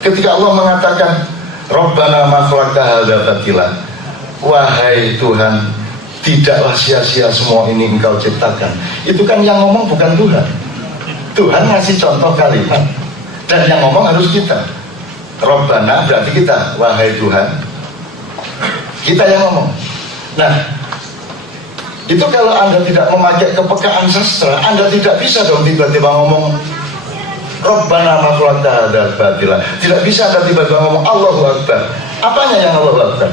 Ketika Allah mengatakan Rabbana ma khalaqta hadza batila, wahai Tuhan, tidaklah sia-sia semua ini engkau ciptakan. Itu kan yang ngomong bukan Tuhan. Tuhan ngasih contoh kalimat, dan yang ngomong harus kita. Rabbana berarti kita, wahai Tuhan, kita yang ngomong. Nah, itu kalau Anda tidak memakai kepekaan sastra, Anda tidak bisa dong tiba-tiba ngomong Rabbana ma khalaqta hadza batila. Tidak bisa Anda tiba-tiba ngomong Allahu Akbar. Apanya yang Allahu Akbar?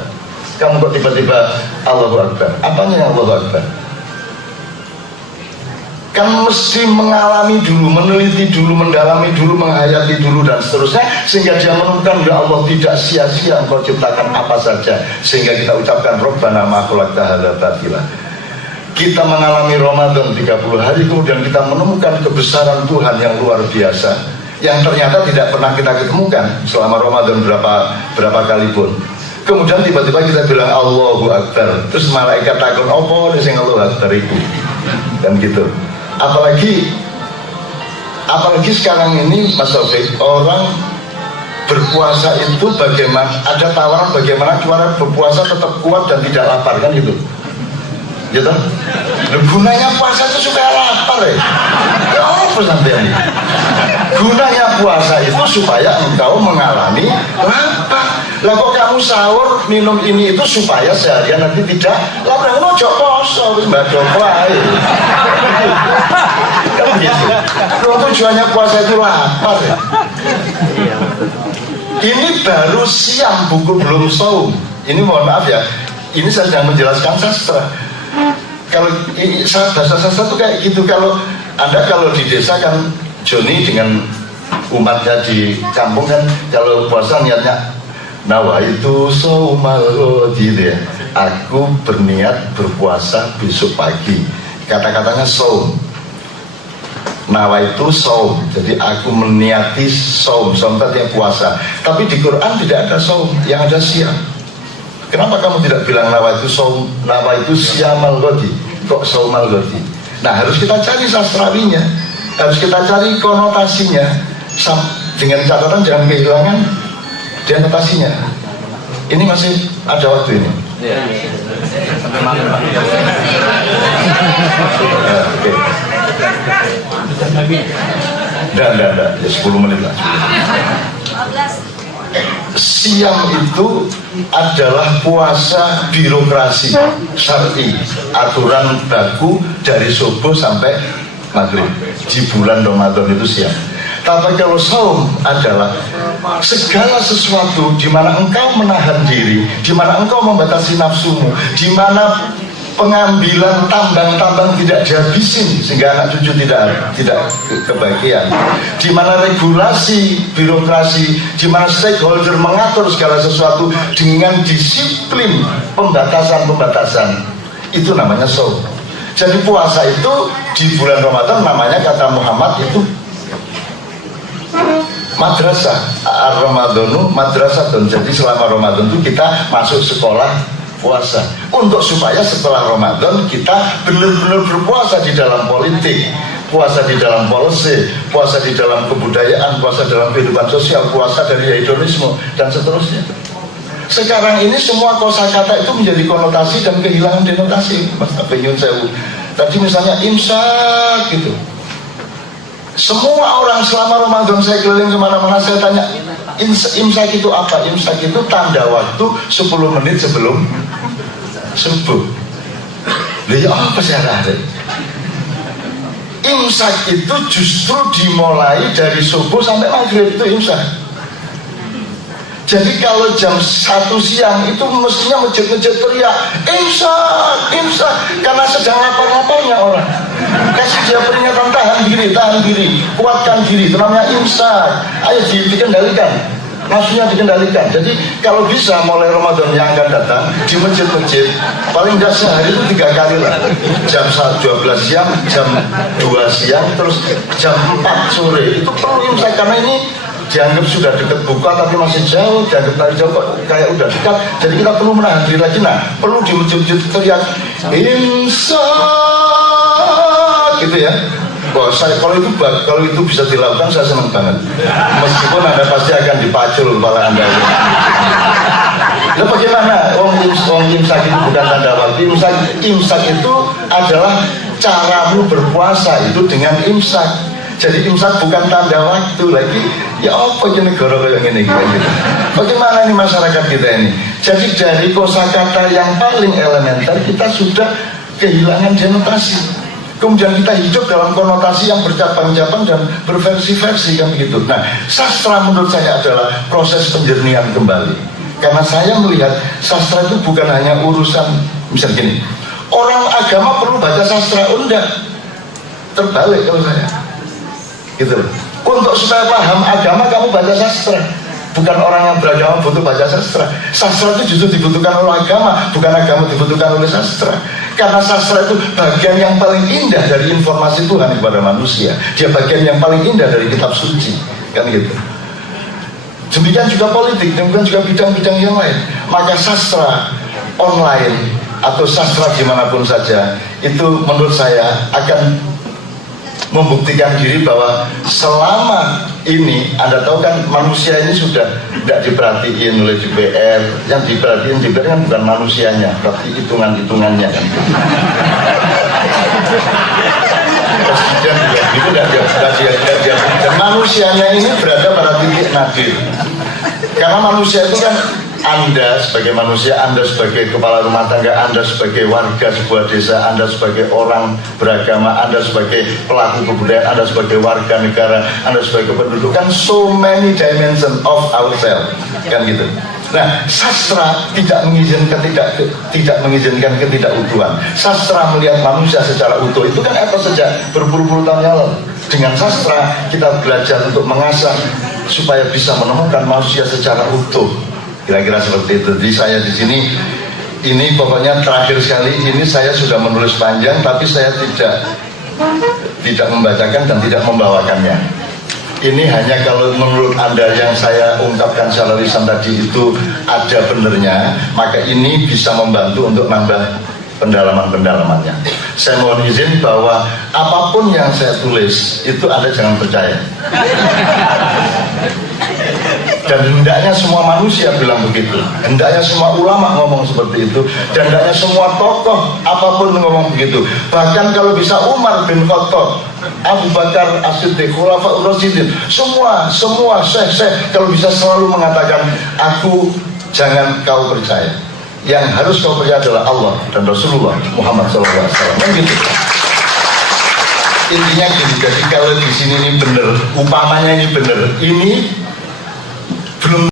Kamu kok tiba-tiba Allahu Akbar? Apanya yang Allahu Akbar? Kan mesti mengalami dulu, meneliti dulu, mendalami dulu, menghayati dulu dan seterusnya, sehingga dia menemukan ya Allah tidak sia-sia engkau ciptakan apa saja, sehingga kita ucapkan Rabbana ma khalaqta hadza batila. Kita mengalami Ramadan 30 hari, kemudian kita menemukan kebesaran Tuhan yang luar biasa, yang ternyata tidak pernah kita ketemukan selama Ramadan berapa kali pun. Kemudian tiba-tiba kita bilang Allahu Akbar, terus malaikat takut apa sing Allahu Akbar itu, dan gitu. Apalagi sekarang ini Mas Taufik, orang berpuasa itu bagaimana, ada tawaran bagaimana cara berpuasa tetap kuat dan tidak lapar, kan gitu. Gitu. Gunanya puasa itu supaya lapar ya. Ya apa sampai ini? Gunanya puasa itu supaya engkau mengalami lapar. Lah kok kamu sahur minum ini itu supaya seharian nanti tidak lapar. Ngono ojo poso wis mbado wae. Kan gitu. Tujuannya puasa itu lapar ya. Ini baru siang, buku belum saum. Ini mohon maaf ya. Ini saya sedang menjelaskan sastra. Kalau bahasa sastra itu kayak gitu. Kalau Anda kalau di desa kan Joni dengan umatnya di kampung kan kalau puasa niatnya nawaitu saumal gitu ya. Aku berniat berpuasa besok pagi. Kata-katanya saum. Nawaitu saum. Jadi aku meniati saum. Saum tadi yang puasa. Tapi di Quran tidak ada saum, yang ada siam. Kenapa kamu tidak bilang nawaitu saum, nawaitu siamal ghadi? Kok saumal ghadi? Nah, harus kita cari sastrawinya. Harus kita cari konotasinya. Dengan catatan jangan kehilangan denotasinya. Ini masih ada waktu ini. Ya. Sampai malam, Pak. Oke. Enggak. Ya 10 menit lah. 15. Siam itu adalah puasa birokrasi syar'i, aturan baku dari subuh sampai maghrib di bulan Ramadan itu siam. Tapi kalau saum adalah segala sesuatu di mana engkau menahan diri, di mana engkau membatasi nafsumu, di mana pengambilan tambang-tambang tidak dihabisin sehingga anak cucu tidak kebahagiaan, di mana regulasi birokrasi, di mana stakeholder mengatur segala sesuatu dengan disiplin pembatasan, itu namanya saum. Jadi puasa itu di bulan Ramadan namanya kata Muhammad itu madrasah. Ar-Ramadhanu madrasatun. Jadi selama Ramadan itu kita masuk sekolah puasa untuk supaya setelah Ramadan kita benar-benar berpuasa di dalam politik, puasa di dalam policy, puasa di dalam kebudayaan, puasa dalam kehidupan sosial, puasa dari hedonisme dan seterusnya. Sekarang ini semua kosakata itu menjadi konotasi dan kehilangan denotasi. Mas Penyun Sewu tadi misalnya imsak gitu. Semua orang selama Ramadan saya keliling kemana-mana saya tanya imsak itu apa? Imsak itu tanda waktu 10 menit sebelum subuh. Lihat apa sih ada? Imsak itu justru dimulai dari subuh sampai maghrib itu imsak. Jadi kalau jam 1 siang itu mestinya masjid-masjid teriak imsak, karena sedang lapar-laparnya orang. Kasih dia peringatan tahan diri, kuatkan diri, itu namanya imsak. Ayo dikendalikan, nafsunya dikendalikan. Jadi kalau bisa mulai Ramadan yang akan datang di masjid-masjid paling tidak sehari itu 3 kali lah. Jam 12 siang, jam 2 siang, terus jam 4 sore. Itu perlu imsak karena ini dianggap sudah dekat buka tapi masih jauh, dianggap dari jauh kok kayak udah dekat. Jadi kita perlu menahan diri lagi. Nah, perlu di masjid-masjid teriak imsak gitu ya. Wah, kalau itu bisa dilakukan saya senang banget. Meskipun Anda pasti akan dipacul kepala Anda. Nah, bagaimana? Imsak itu bukan tanda waktu. Imsak itu adalah caramu berpuasa itu dengan imsak. Jadi imsak bukan tanda waktu lagi. Ya apa ini negara kayak gini gitu. Bagaimana nih masyarakat kita ini? Jadi dari kosakata yang paling elementer kita sudah kehilangan denotasi. Kemudian kita hidup dalam konotasi yang bercabang-cabang dan berversi-versi kan begitu. Nah, sastra menurut saya adalah proses penjernihan kembali. Karena saya melihat sastra itu bukan hanya urusan misal gini. Orang agama perlu baca sastra, enggak. Terbalik kalau saya. Gitu loh. Untuk supaya paham agama kamu baca sastra. Bukan orang yang beragama butuh baca sastra. Sastra itu justru dibutuhkan oleh agama, bukan agama dibutuhkan oleh sastra. Karena sastra itu bagian yang paling indah dari informasi Tuhan kepada manusia. Dia bagian yang paling indah dari kitab suci. Kan gitu. Demikian juga politik, demikian juga bidang-bidang yang lain. Maka sastra online atau sastra dimanapun saja itu menurut saya akan membuktikan diri bahwa selama ini Anda tahu kan manusia ini sudah tidak diperhatiin oleh DPR. Yang diperhatiin DPR kan bukan manusianya, tapi hitungan-hitungannya kan. Presiden juga itu dan manusianya ini berada pada titik nadir. Karena manusia itu kan Anda sebagai manusia, Anda sebagai kepala rumah tangga, Anda sebagai warga sebuah desa, Anda sebagai orang beragama, Anda sebagai pelaku kebudayaan, Anda sebagai warga negara, Anda sebagai penduduk, kan so many dimensions of ourselves, kan gitu. Nah, sastra tidak mengizinkan ketidakutuhan. Sastra melihat manusia secara utuh. Itu kan etos sejak berpuluh-puluh tahun yang lalu. Dengan sastra kita belajar untuk mengasah supaya bisa menemukan manusia secara utuh. Kira-kira seperti itu. Jadi saya di sini ini pokoknya terakhir sekali ini saya sudah menulis panjang, tapi saya tidak membacakan dan tidak membawakannya. Ini hanya kalau menurut Anda yang saya ungkapkan secara lisan tadi itu ada benernya, maka ini bisa membantu untuk nambah pendalaman-pendalamannya. Saya mohon izin bahwa apapun yang saya tulis itu Anda jangan percaya. Dan hendaknya semua manusia bilang begitu. Hendaknya semua ulama ngomong seperti itu. Dan hendaknya semua tokoh apapun ngomong begitu. Bahkan kalau bisa Umar bin Khattab, Abu Bakar As-Siddiq, Khulafaur Rasyidin, semua syekh kalau bisa selalu mengatakan, aku jangan kau percaya. Yang harus kau percaya adalah Allah dan Rasulullah Muhammad SAW. Kan gitu. Intinya gini, jadi kalau di sini ini benar, upamanya ini benar, ini belum